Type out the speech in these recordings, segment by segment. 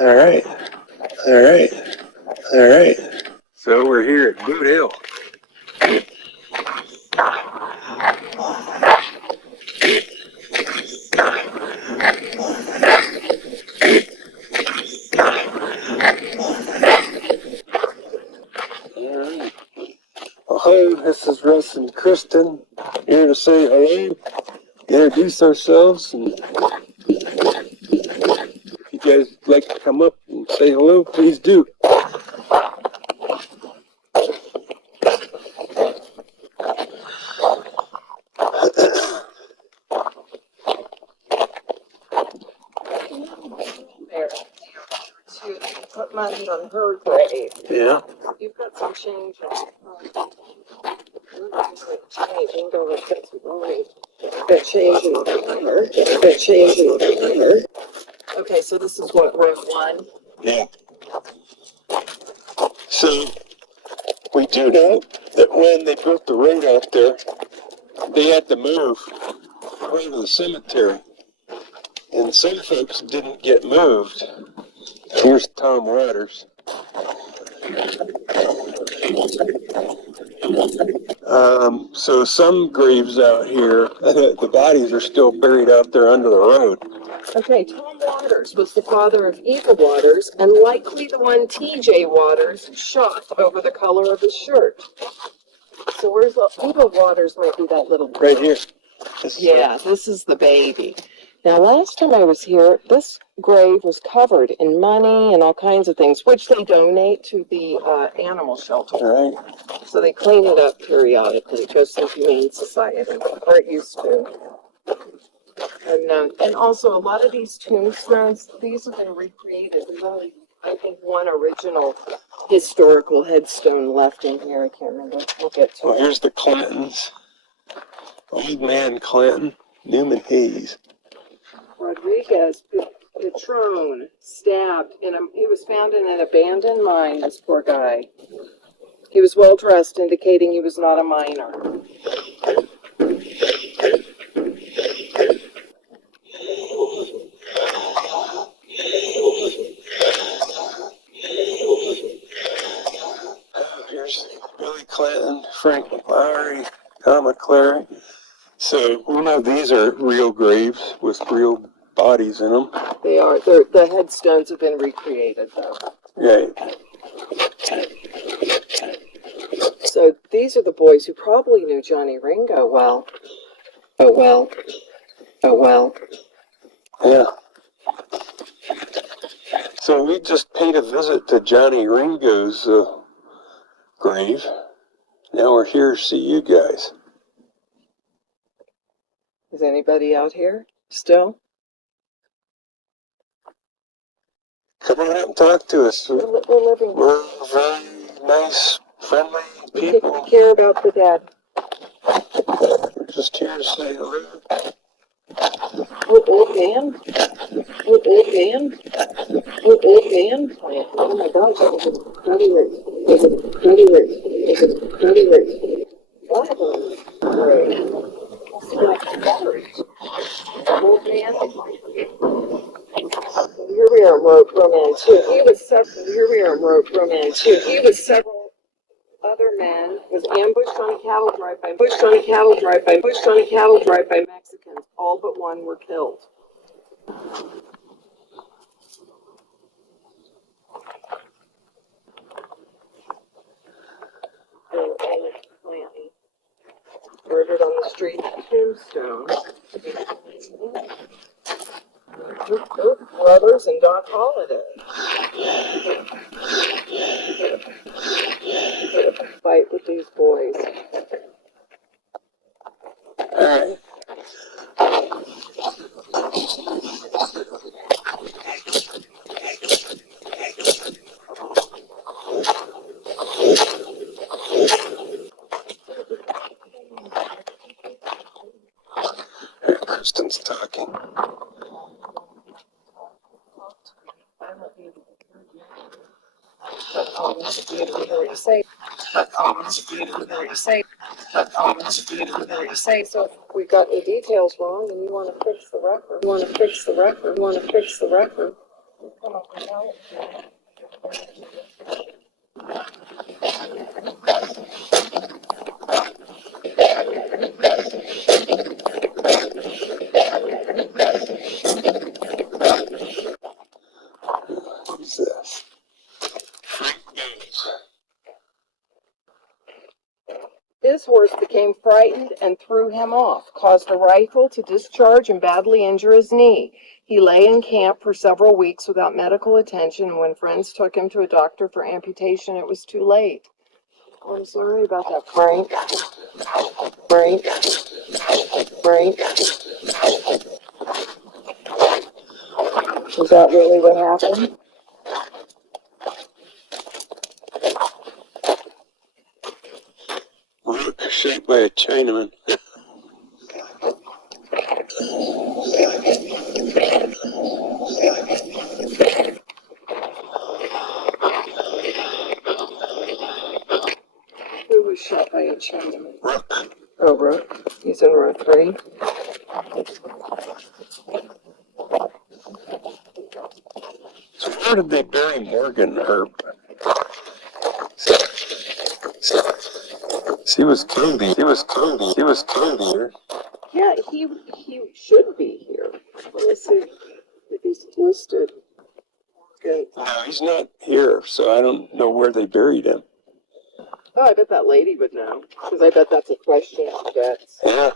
All right. All right. All right. So we're here at Boothill. Alright. Hello, this is Russ and Kristen. Here to say hello, introduce ourselves, and if you guys would like to come up and say hello, please do. To put money on her grave. Yeah. You've got some change. That change in her. That change in her. Okay, so this is what row one. Yeah. So we do know that when they built the road out there, they had to move part of the cemetery, and some folks didn't get moved. Here's Tom Waters. So some graves out here, the bodies are still buried out there under the road. Okay, Tom Waters was the father of Eva Waters, and likely the one T.J. Waters shot over the color of his shirt. So where's Eva Waters? Might be that little girl. Right here. This is the baby. Now, last time I was here, this grave was covered in money and all kinds of things, which they donate to the animal shelter. Right. So they clean it up periodically, just like Humane Society, or it used to. And also, a lot of these tombstones, these have been recreated. There's only, I think, one original historical headstone left in here. I can't remember. We'll get to it. Here's the Clintons. Old man Clinton, Newman Hayes. Rodriguez Patrone stabbed, he was found in an abandoned mine, this poor guy. He was well dressed, indicating he was not a miner. Here's Billy Clinton, Frank Lowry, Tom McClary. So we know these are real graves with real bodies in them. They are. The headstones have been recreated, though. Right. So these are the boys who probably knew Johnny Ringo well. Oh, well. Oh, well. Yeah. So we just paid a visit to Johnny Ringo's grave. Now we're here to see you guys. Is anybody out here still? Come on out and talk to us. We're living. We're very nice, friendly people. We care about the dead. We're just here to say hello. What old man? What old man? What old man? Oh my gosh, it's incredible. It's incredible. It's incredible. What? Old man. Here we are, Roman 2. Here we are, Roman 2. He was several other men, was ambushed on a cattle drive by Mexicans. All but one were killed. Murdered on the street of Tombstone. Both brothers and Doc Holliday. Fight with these boys. All right. Kristen's talking. So if we got any details wrong and you want to fix the record, Come up with help. Who's this? His horse became frightened and threw him off, caused a rifle to discharge and badly injure his knee. He lay in camp for several weeks without medical attention, and when friends took him to a doctor for amputation, it was too late. Oh, I'm sorry about that, Frank. Frank. Frank. Is that really what happened? Rook shaped by a Chinaman. Who was shot by a Chinaman? Rook. Oh, Rook. He's in row 3. So where did they bury Morgan, Herb? He was killed. He was killed. He was killed here. Yeah, he should be here. Let me see if he's listed. Okay. No, he's not here, so I don't know where they buried him. Oh, I bet that lady would know, because I bet that's a question she gets. Yeah.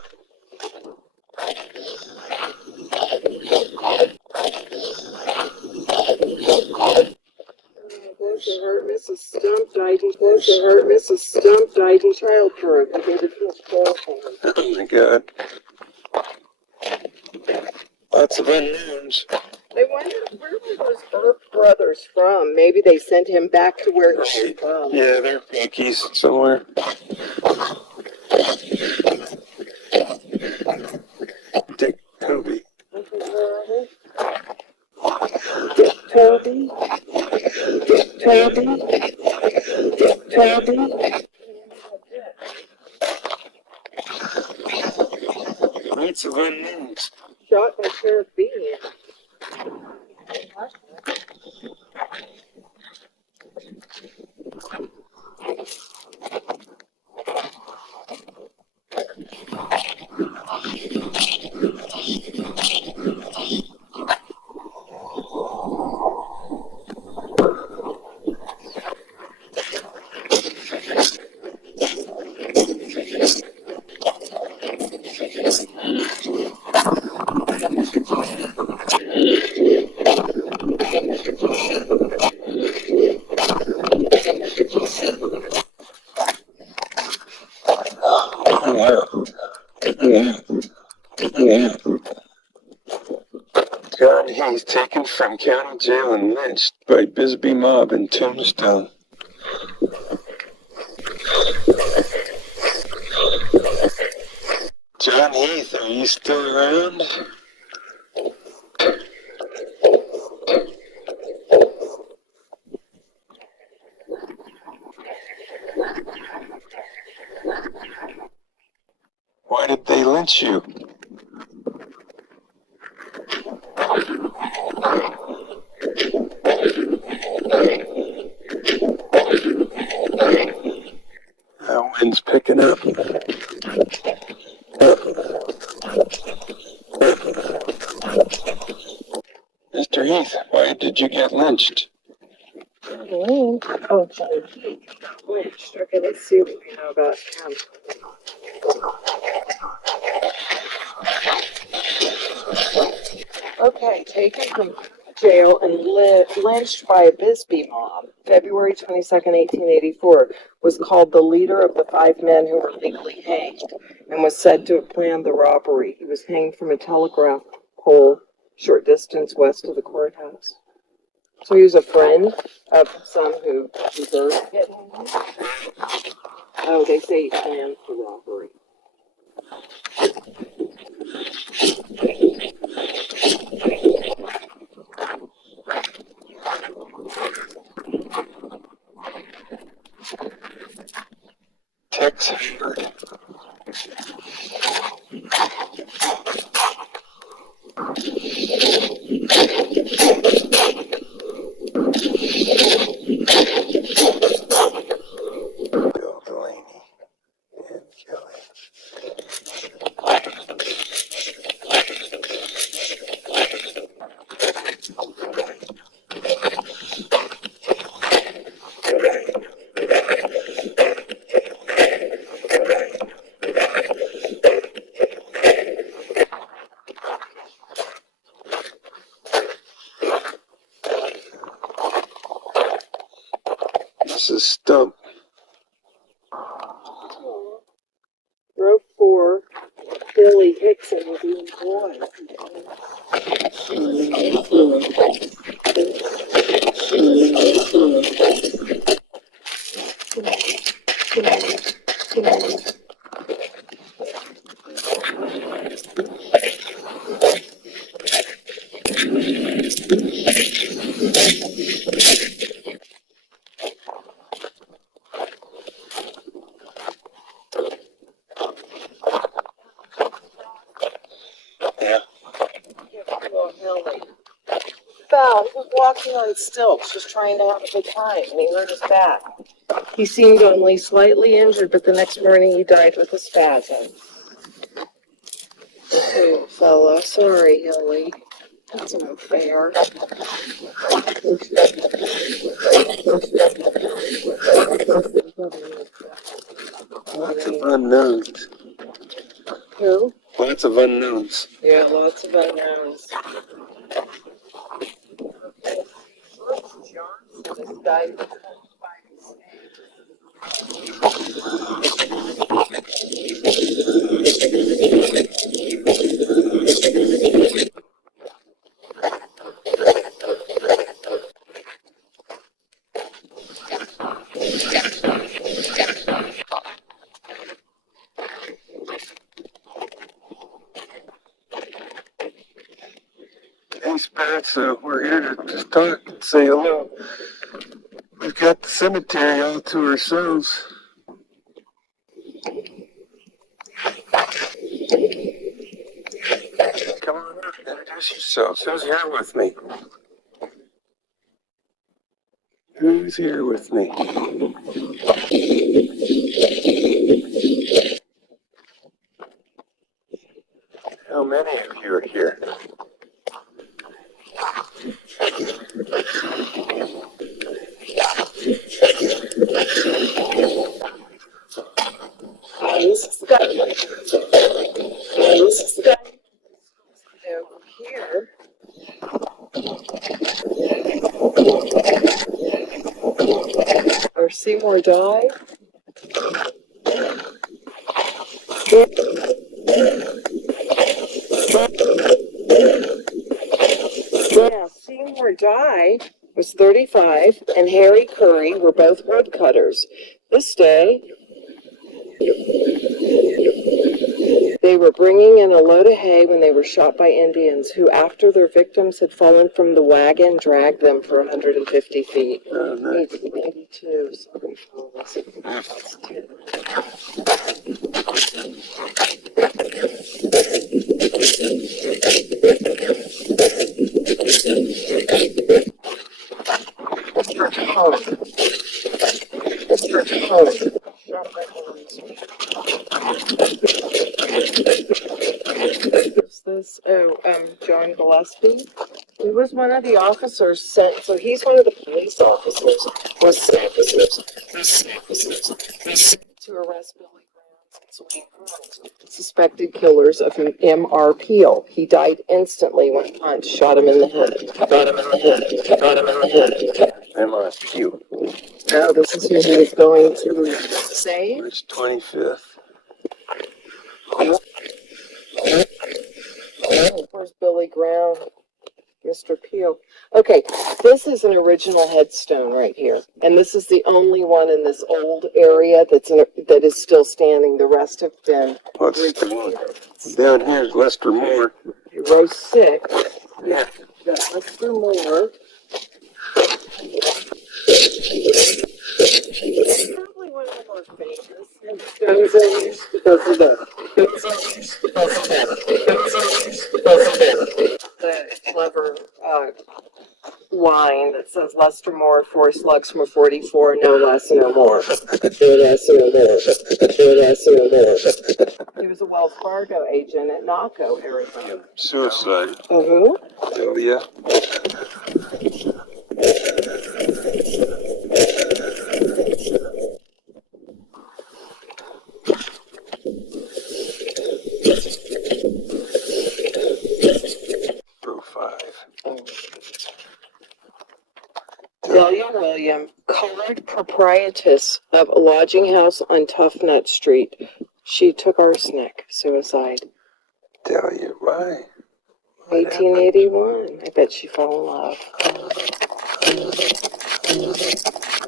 Bless her heart, Mrs. Stump died in bless her heart, Mrs. Stump died in childbirth. I gave her to Oh my God. Lots of unknowns. I wonder, where were those Earp brothers from? Maybe they sent him back to where he's from. Yeah, they're Yankees somewhere. Dick Toby. Dick Toby? Dick Toby? Dick Toby? Lots of unknowns. Shot by Sheriff Bean. John Hayes taken from county jail and lynched by Bisbee mob in Tombstone. John Heath, are you still around? Why did they lynch you? That wind's picking up. Mr. Heath, why did you get lynched? Oh, sorry. Lynched. Okay, let's see what we know about him. Okay, taken from jail and lynched by a Bisbee mob, February 22nd, 1884, was called the leader of the 5 men who were legally hanged and was said to have planned the robbery. He was hanged from a telegraph pole short distance west of the courthouse. So he was a friend of some who deserved to get hanged. Oh, they say he planned the robbery. Tex Hubert. This is Stump. Row 4, Billy Hickson will be in boy. Yeah. Val, he was walking on stilts, just trying to have a good time, and he hurt his back. He seemed only slightly injured, but the next morning he died with a spasm. Oh, fella, sorry, Hilly. That's unfair. Lots of unknowns. Who? Lots of unknowns. Yeah, lots of unknowns. This guy Hey, Spats, we're here to just talk and say hello. We've got the cemetery all to ourselves. Come on up, introduce yourselves. Who's here with me? Who's here with me? How many of you are here? this is the guy. This is the guy over here. Or Seymour died. Yeah, Seymour Dye was 35, and Harry Curry were both woodcutters. This day, they were bringing in a load of hay when they were shot by Indians, who, after their victims had fallen from the wagon, dragged them for 150 feet. Oh, nice. 82, sorry, fellas. Who's this? Oh, John Gillespie. He was one of the officers sent, so he's one of the police officers, was sent to arrest Billy Grounds and Swain Hunt, suspected killers of M.R. Peel. He died instantly when Hunt shot him in the head. M.R. Pugh. Now, this is who he was going to save. March 25th. Where's Billy Ground? Mr. Peel. Okay, this is an original headstone right here, and this is the only one in this old area that is still standing. The rest have been. What's the one? Down here is Lester Moore. Row 6. Yeah. Got Lester Moore. Probably one of the more famous stones owners because of the clever line that says Lester Moore, 4 slugs from 44, no less, no more. No less, no more. No less, no more. He was a Wells Fargo agent at Naco, Arizona. Suicide. Mm-hmm. Oh, yeah. Row 5. William the colored proprietress of a lodging house on Tough Nut Street. She took arsenic, suicide. Tell you why. 1881. I bet she fell in love.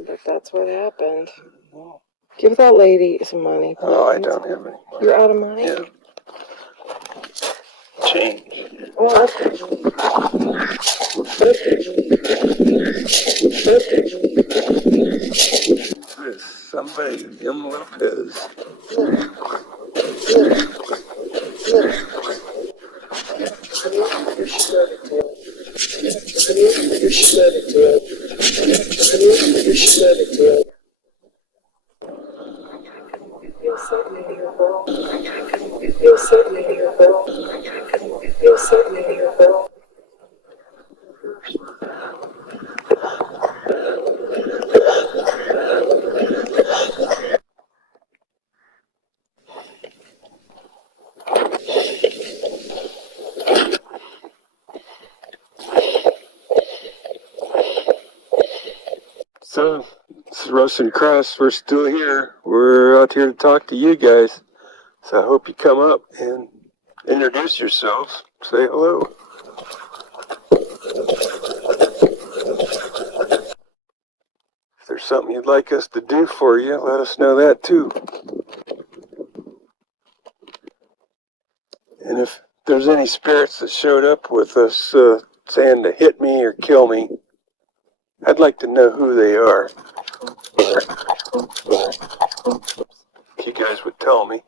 But that's what happened. Give that lady some money, please. Oh, I don't have any. You're out of money? Yeah. Change. Well, okay. This somebody give him Lopez. So, this is Russ and Crust. We're still here. We're out here to talk to you guys. So I hope you come up and introduce yourselves. Say hello. If there's something you'd like us to do for you, let us know that too. And if there's any spirits that showed up with us saying to hit me or kill me, I'd like to know who they are. If you guys would tell me.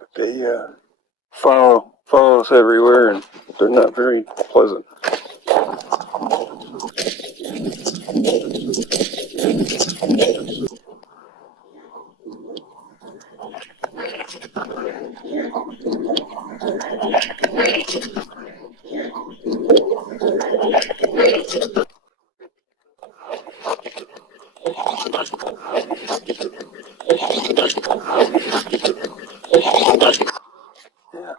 But they follow us everywhere, and they're not very pleasant. Yeah.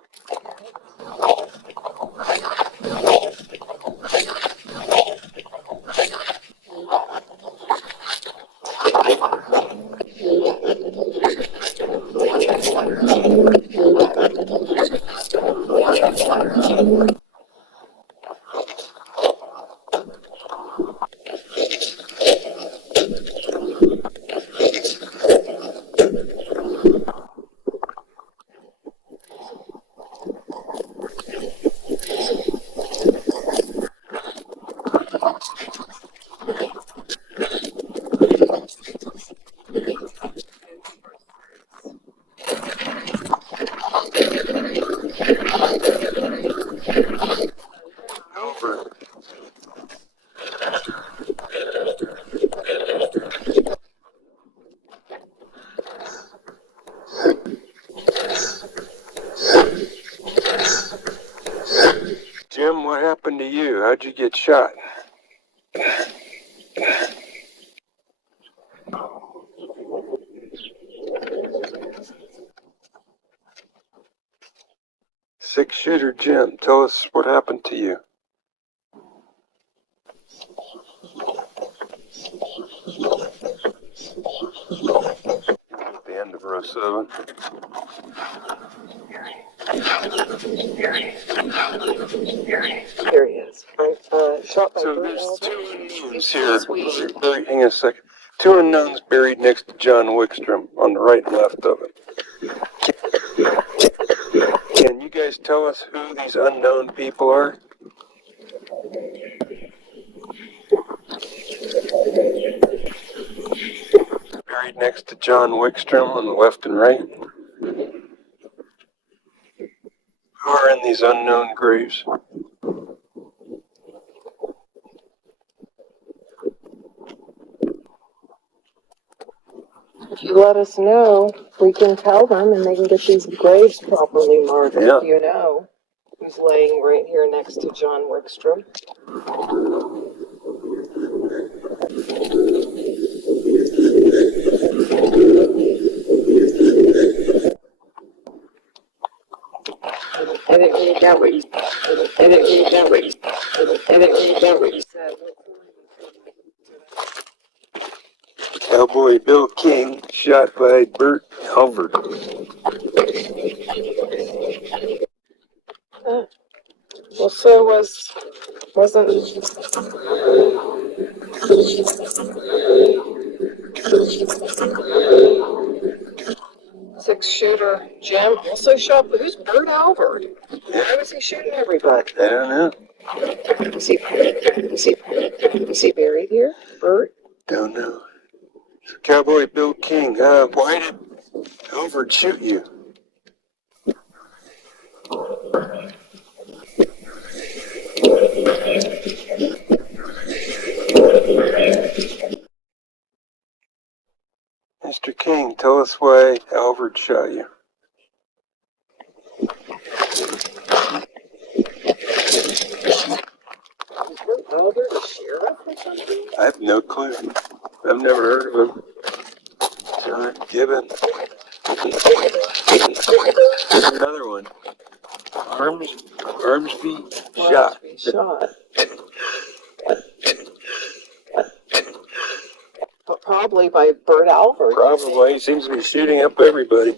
Over. Jim, what happened to you? How'd you get shot? 6-shooter Jim, tell us what happened to you. At the end of row 7. Here he is. Shot by So there's 2 unknowns here. Sweet. Hang on a second. 2 unknowns buried next to John Wickstrom on the right and left of him. Can you guys tell us who these unknown people are? Buried next to John Wickstrom on the left and right. Who are in these unknown graves? If you let us know, we can tell them and they can get these graves properly marked. Yeah. You know who's laying right here next to John Wickstrom. I didn't read that what you I didn't read that what you I didn't read that what you said. Cowboy Bill King shot by Bert Halvard. Well, so wasn't 6-shooter Jim also shot? Who's Bert Albert? Why was he shooting everybody? I don't know. Is he buried here? Bert? Don't know. Cowboy Bill King. Why did Halvard shoot you? Mr. King, tell us why Halvard shot you. Is Bert Albert a sheriff or something? I have no clue. I've never heard of him. John Gibbon. Here's another one. Armsby shot. But probably by Bert Albert. Probably. He seems to be shooting up everybody.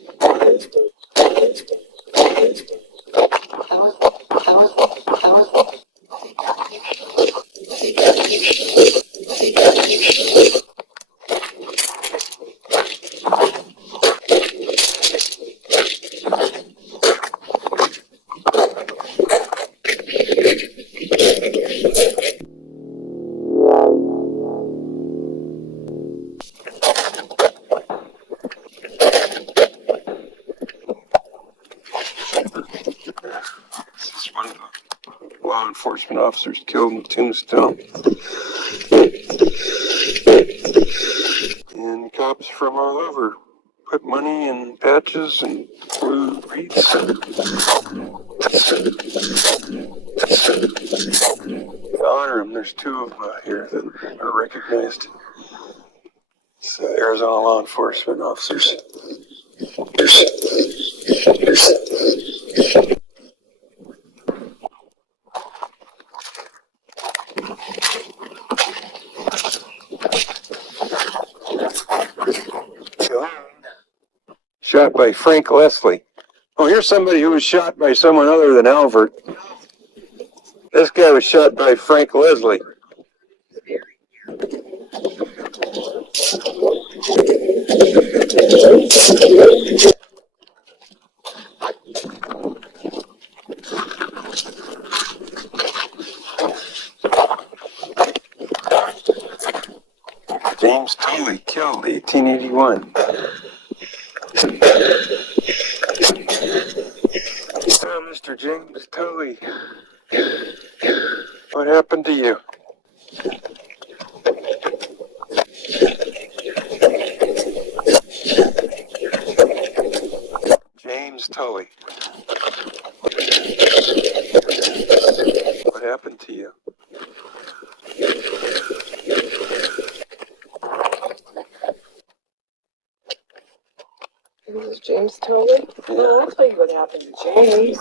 This is one of the law enforcement officers killed in Tombstone. And cops from all over put money in patches and blue wreaths. To honor him, there's 2 of them here that are recognized. It's Arizona law enforcement officers. Shot by Frank Leslie. Oh, here's somebody who was shot by someone other than Albert. This guy was shot by Frank Leslie. James Tolley killed 1881. Oh, Mr. James Tolley, what happened to you? James Tolley, what happened to you? This is James Tolley? Well, I'll tell you what happened to James.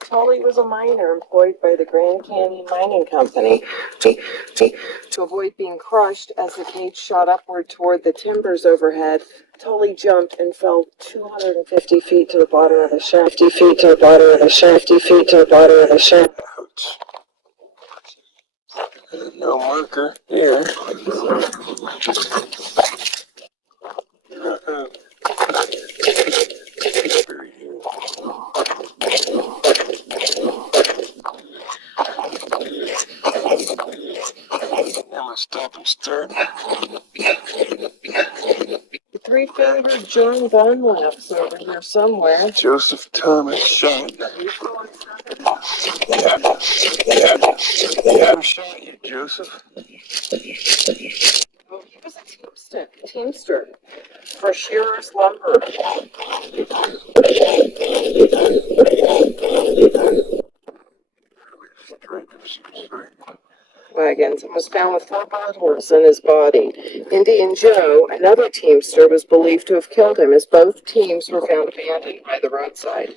Tolley was a miner employed by the Grand Canyon Mining Company. To avoid being crushed as the cage shot upward toward the timbers overhead, Tolley jumped and fell 250 feet to the bottom of the shaft. 50 feet to the bottom of the shaft. 50 feet to the bottom of the shaft. Ouch. No marker here. Buried here. I'm gonna stop and start. Three-fingered John Dunlap's over here somewhere. Joseph Thomas shot. Who shot you, Joseph? Oh, he was a teamster for Shearer's Lumber. wagons and was found with 4 bullet holes in his body. Indian Joe, another teamster, was believed to have killed him, as both teams were found abandoned by the roadside.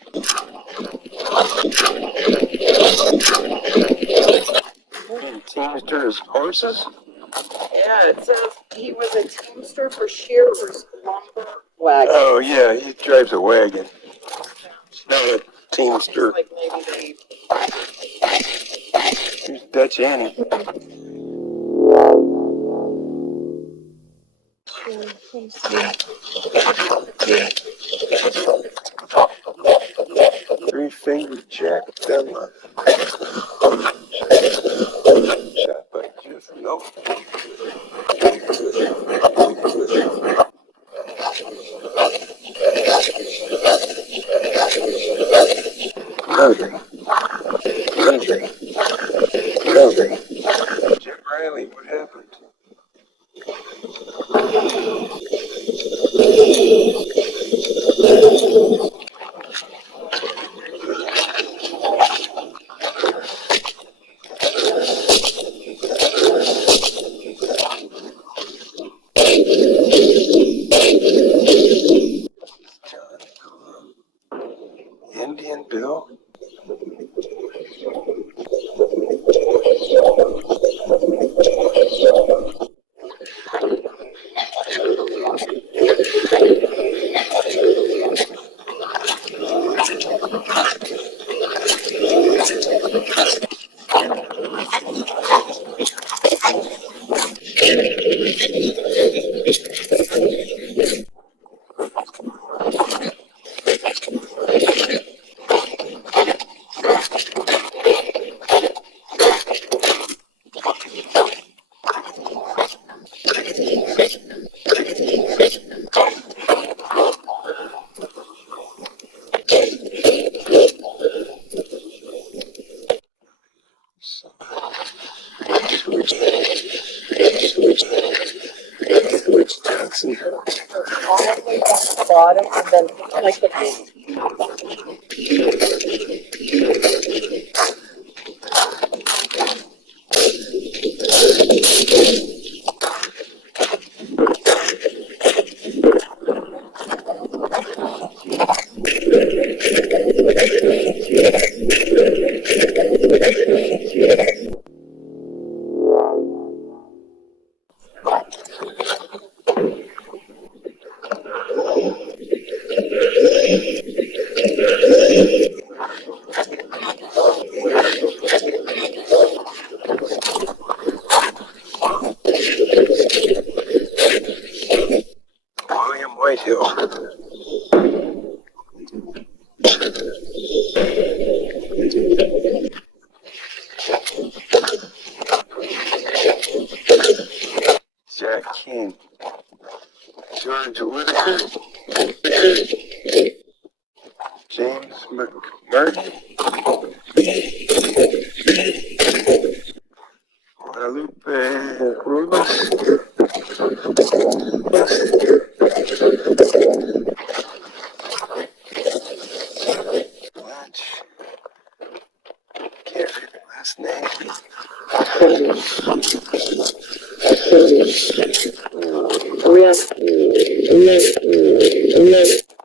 Teamsters horses? Yeah, it says he was a teamster for Shearer's lumber wagon. Oh, yeah, he drives a wagon. Not a teamster. Like maybe they... Here's Dutch Annie. 3-fingered Jack Dunlop. Shot by Jeff. Nope. Murder. Jim Riley, what happened? Indian Bill? Which Johnson? Bottom and then like the paint. William Whitehill. Jack King. George Whitaker. James McMurray. Guadalupe Rulas. Blanche. Can't read the last name.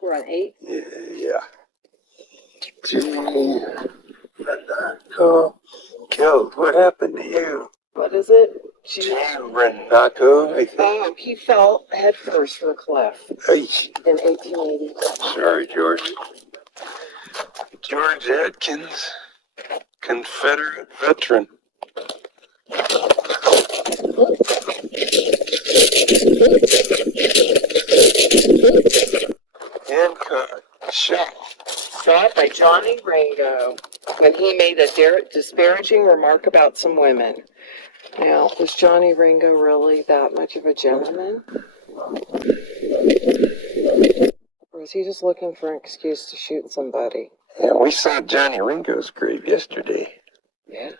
We're on 8. Yeah. Gee. Renato. Killed. What happened to you? What is it? Gee, Renato, I think. Oh, he fell headfirst from a cliff Hey, in 1880. sorry, George. George Atkins, Confederate veteran. Hancock, shot. Shot by Johnny Ringo when he made a disparaging remark about some women. Now, was Johnny Ringo really that much of a gentleman? Or was he just looking for an excuse to shoot somebody? Yeah, we saw Johnny Ringo's grave yesterday. Yeah.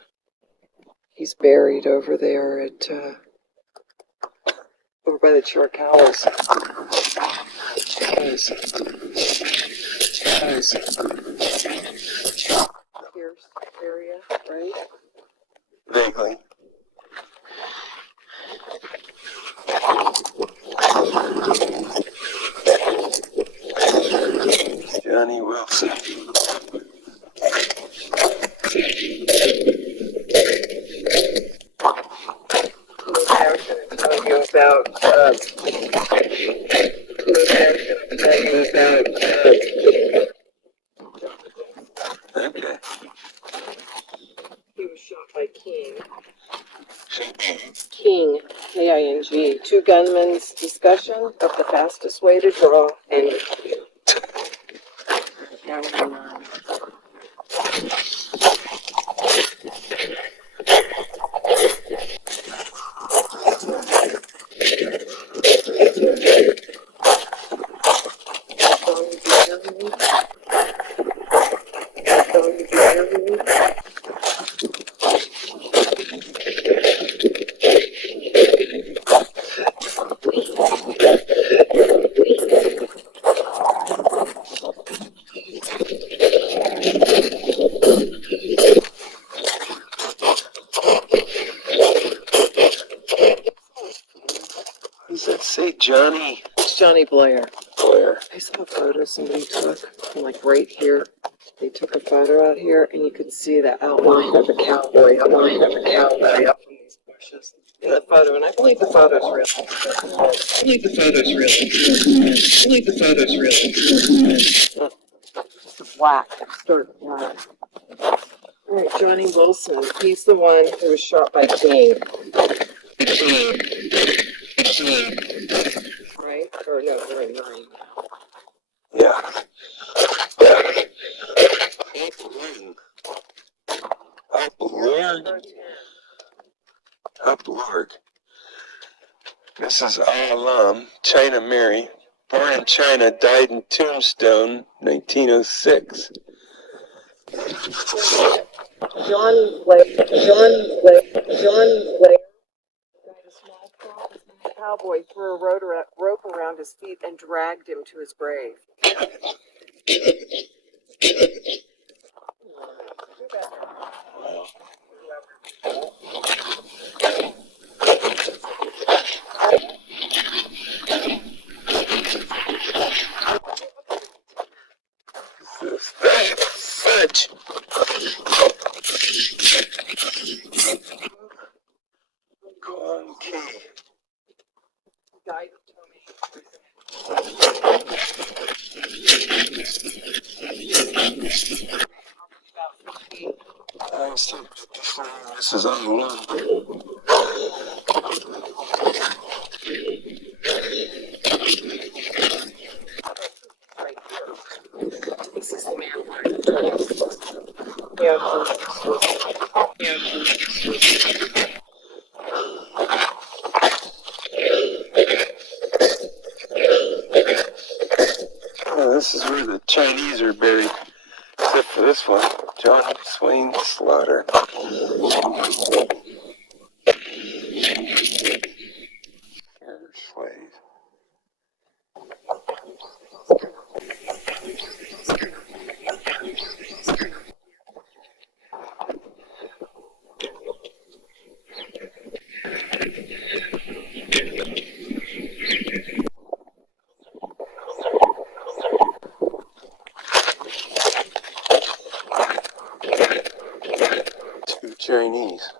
He's buried over there at, over by the Chiricahua. Pierce area, right? Vaguely. Wilson. Okay. He was shot by King. King, K-I-N-G. Two gunmen's discussion of the fastest way to draw and Does that say Johnny? it's Johnny Blair. Blair. I saw a photo somebody took from like right here. They took a photo out here and you could see the outline of a cowboy, up in these bushes in the photo, and I believe the photo's real. Just a black, dark black. All right, Johnny Wilson. He's the one who was shot by King. Right? Or no, right, 9. Yeah. Up Lord. This is Alam, China Mary. Born in China, died in Tombstone, 1906. Johnny Blair. Got a small cowboy threw a rope around his feet and dragged him to his grave. Fudge. Kong Key. Died of This is Alam. This is the man. Yeah. Oh, this is where the Chinese are buried. Except for this one, John Swain Slaughter. Slave. Two Chinese.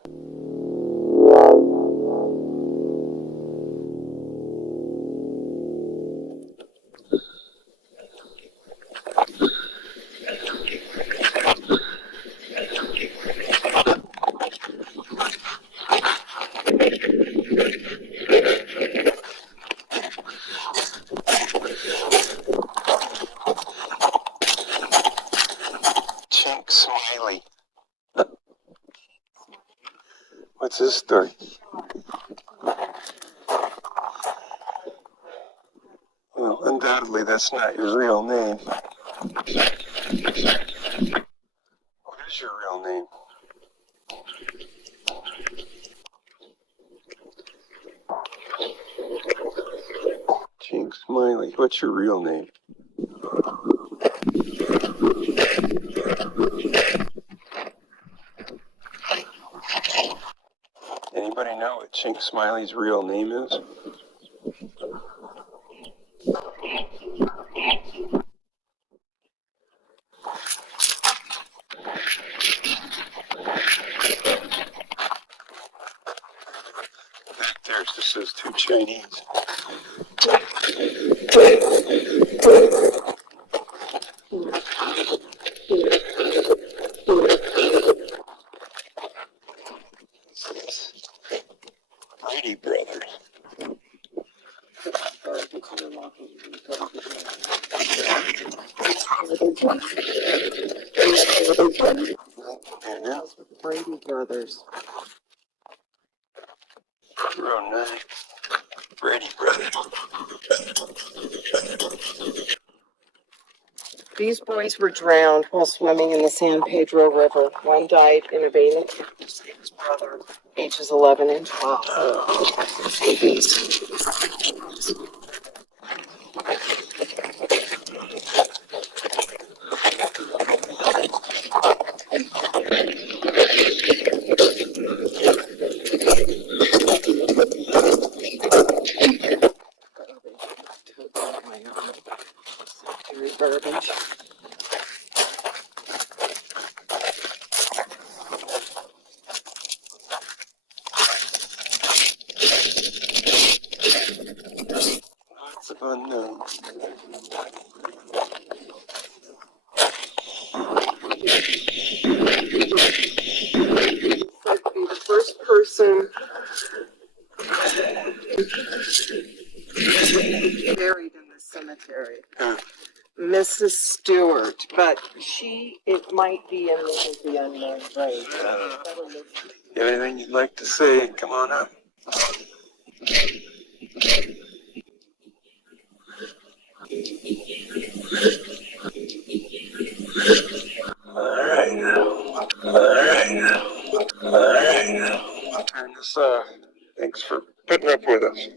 Chink Smiley. What's his story? Well, undoubtedly that's not your real name. What is your real name? Chink Smiley. What's your real name? Anybody know what Chink Smiley's real name is? those two Chinese. Brady Brothers. There now. Brady Brothers. Real nice. Brady Brothers. These boys were drowned while swimming in the San Pedro River. One died in a bathing suit. His brother, ages 11 and 12. Babies. Garbage. Lots of unknown. Said to be the first person buried in the cemetery. Mrs. Stewart, but it might be in the unknown grave. You have anything you'd like to say? Come on up. All right. Turn this off. Thanks for putting up with us.